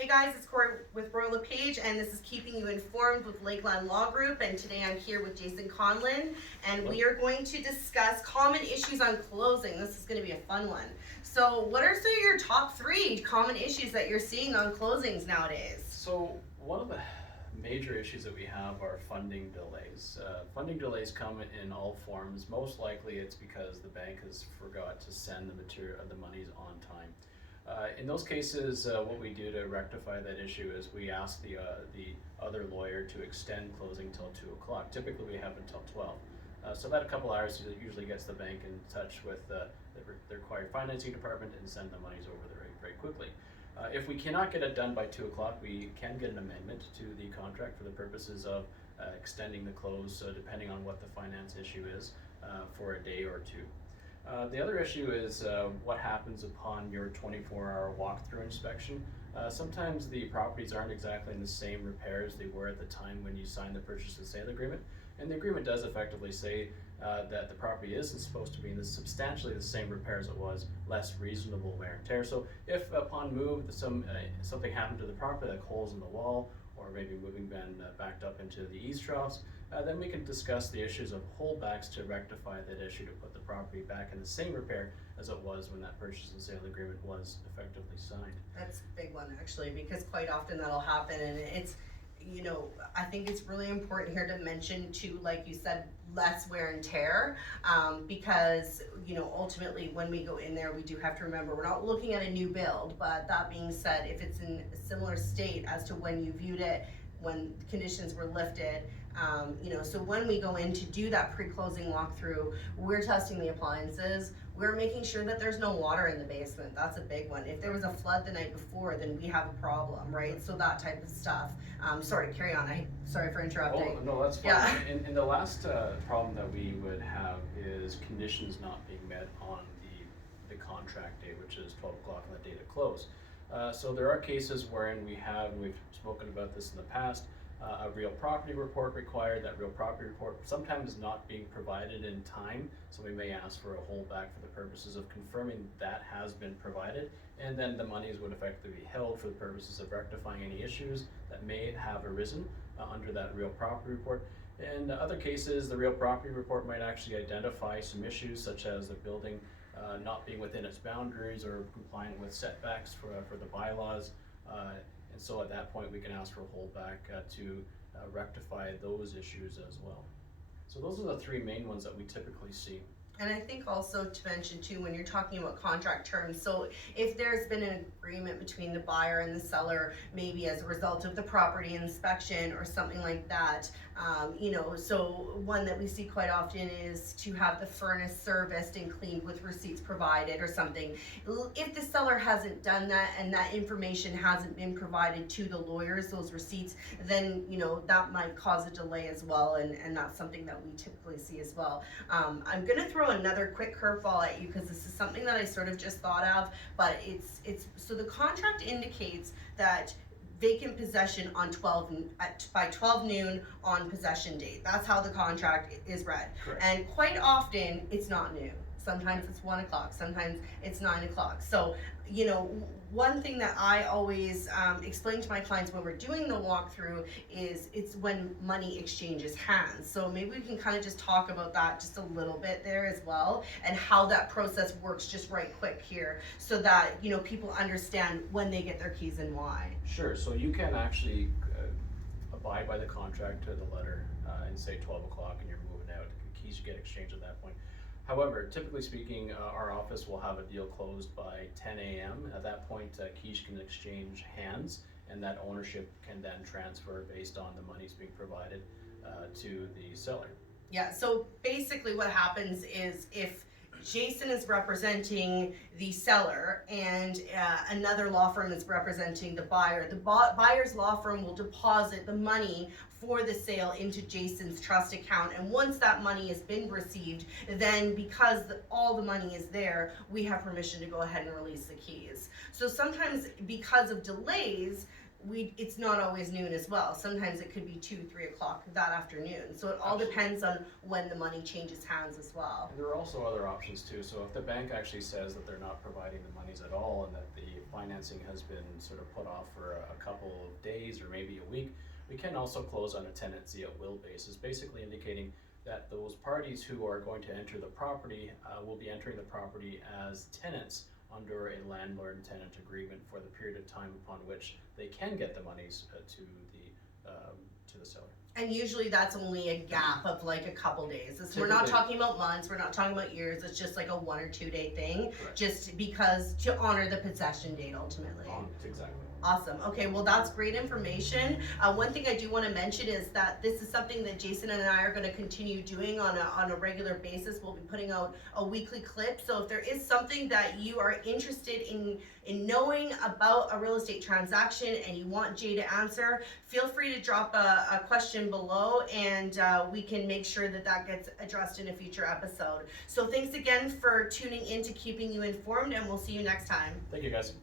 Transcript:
Hey guys, it's Corey with Royal LePage, and this is Keeping You Informed with Lakeland Law Group. And today I'm here with Jason Conlin, and we are going to discuss common issues on closing. This is going to be a fun one. So, what are some of your top 3 common issues that you're seeing on closings nowadays? So one of the major issues that we have are funding delays. Funding delays come in all forms. Most likely it's because the bank has forgot to send the monies on time. In those cases, what we do to rectify that issue is we ask the other lawyer to extend closing till 2 o'clock. Typically we have until 12. So that a couple hours usually gets the bank in touch with the required financing department and send the monies over there very quickly. If we cannot get it done by 2 o'clock, we can get an amendment to the contract for the purposes of extending the close, depending on what the finance issue is, for a day or two. The other issue is what happens upon your 24-hour walkthrough inspection. Sometimes the properties aren't exactly in the same repair as they were at the time when you signed the purchase and sale agreement, and the agreement does effectively say that the property isn't supposed to be in substantially the same repair as it was, less reasonable wear and tear. So if upon move something happened to the property, like holes in the wall, or maybe moving been backed up into the eaves troughs, then we can discuss the issues of holdbacks to rectify that issue, to put the property back in the same repair as it was when that purchase and sale agreement was effectively signed. That's a big one actually, because quite often that'll happen, and I think it's really important here to mention too, like you said, less wear and tear, because ultimately when we go in there, we do have to remember we're not looking at a new build. But that being said, if it's in a similar state as to when you viewed it, when conditions were lifted, so when we go in to do that pre-closing walkthrough, we're testing the appliances. We're making sure that there's no water in the basement. That's a big one. If there was a flood the night before, then we have a problem, right? So that type of stuff. Sorry, carry on. Sorry for interrupting. Oh, no, that's fine. Yeah. And the last problem that we would have is conditions not being met on the contract date, which is 12 o'clock on the date of close. So there are cases wherein we've spoken about this in the past, a real property report required. That real property report sometimes is not being provided in time, so we may ask for a holdback for the purposes of confirming that has been provided, and then the monies would effectively be held for the purposes of rectifying any issues that may have arisen under that real property report. In other cases, the real property report might actually identify some issues, such as the building not being within its boundaries or compliant with setbacks for the bylaws. And so at that point, we can ask for a holdback to rectify those issues as well. So those are the 3 main ones that we typically see. And I think also to mention too, when you're talking about contract terms, so if there's been an agreement between the buyer and the seller, maybe as a result of the property inspection or something like that, so one that we see quite often is to have the furnace serviced and cleaned with receipts provided or something. If the seller hasn't done that and that information hasn't been provided to the lawyers, those receipts, then that might cause a delay as well, and that's something that we typically see as well. I'm gonna throw another quick curveball at you, because this is something that I sort of just thought of, but it's so the contract indicates that vacant possession by 12 noon on possession date. That's how the contract is read. Correct. And quite often it's not noon. Sometimes it's 1 o'clock, sometimes it's 9 o'clock. So, one thing that I always explain to my clients when we're doing the walkthrough is it's when money exchanges hands. So maybe we can kind of just talk about that just a little bit there as well, and how that process works just right quick here, so that people understand when they get their keys and why. Sure. So you can actually abide by the contract to the letter and say 12 o'clock and you're moving out. The keys get exchanged at that point. However, typically speaking, our office will have a deal closed by 10 a.m. At that point, keys can exchange hands, and that ownership can then transfer based on the monies being provided to the seller. Yeah, so basically what happens is, if Jason is representing the seller and another law firm is representing the buyer, the buyer's law firm will deposit the money for the sale into Jason's trust account, and once that money has been received, then because all the money is there, we have permission to go ahead and release the keys. So sometimes, because of delays, it's not always noon as well. Sometimes it could be 2-3 o'clock that afternoon. So it all depends on when the money changes hands as well. And there are also other options too. So if the bank actually says that they're not providing the monies at all, and that the financing has been sort of put off for a couple of days or maybe a week, we can also close on a tenancy at will basis, basically indicating that those parties who are going to enter the property will be entering the property as tenants under a landlord and tenant agreement for the period of time upon which they can get the monies to the seller. And usually that's only a gap of like a couple days. We're not Typically. talking about months, we're not talking about years, it's just like a 1 or 2 day thing, Correct. just because to honor the possession date ultimately. Exactly. Awesome. Okay, well that's great information. One thing I do want to mention is that this is something that Jason and I are going to continue doing on a regular basis. We'll be putting out a weekly clip. So if there is something that you are interested in knowing about a real estate transaction and you want Jay to answer, feel free to drop a question below, and we can make sure that that gets addressed in a future episode. So thanks again for tuning in to Keeping You Informed, and we'll see you next time. Thank you, guys.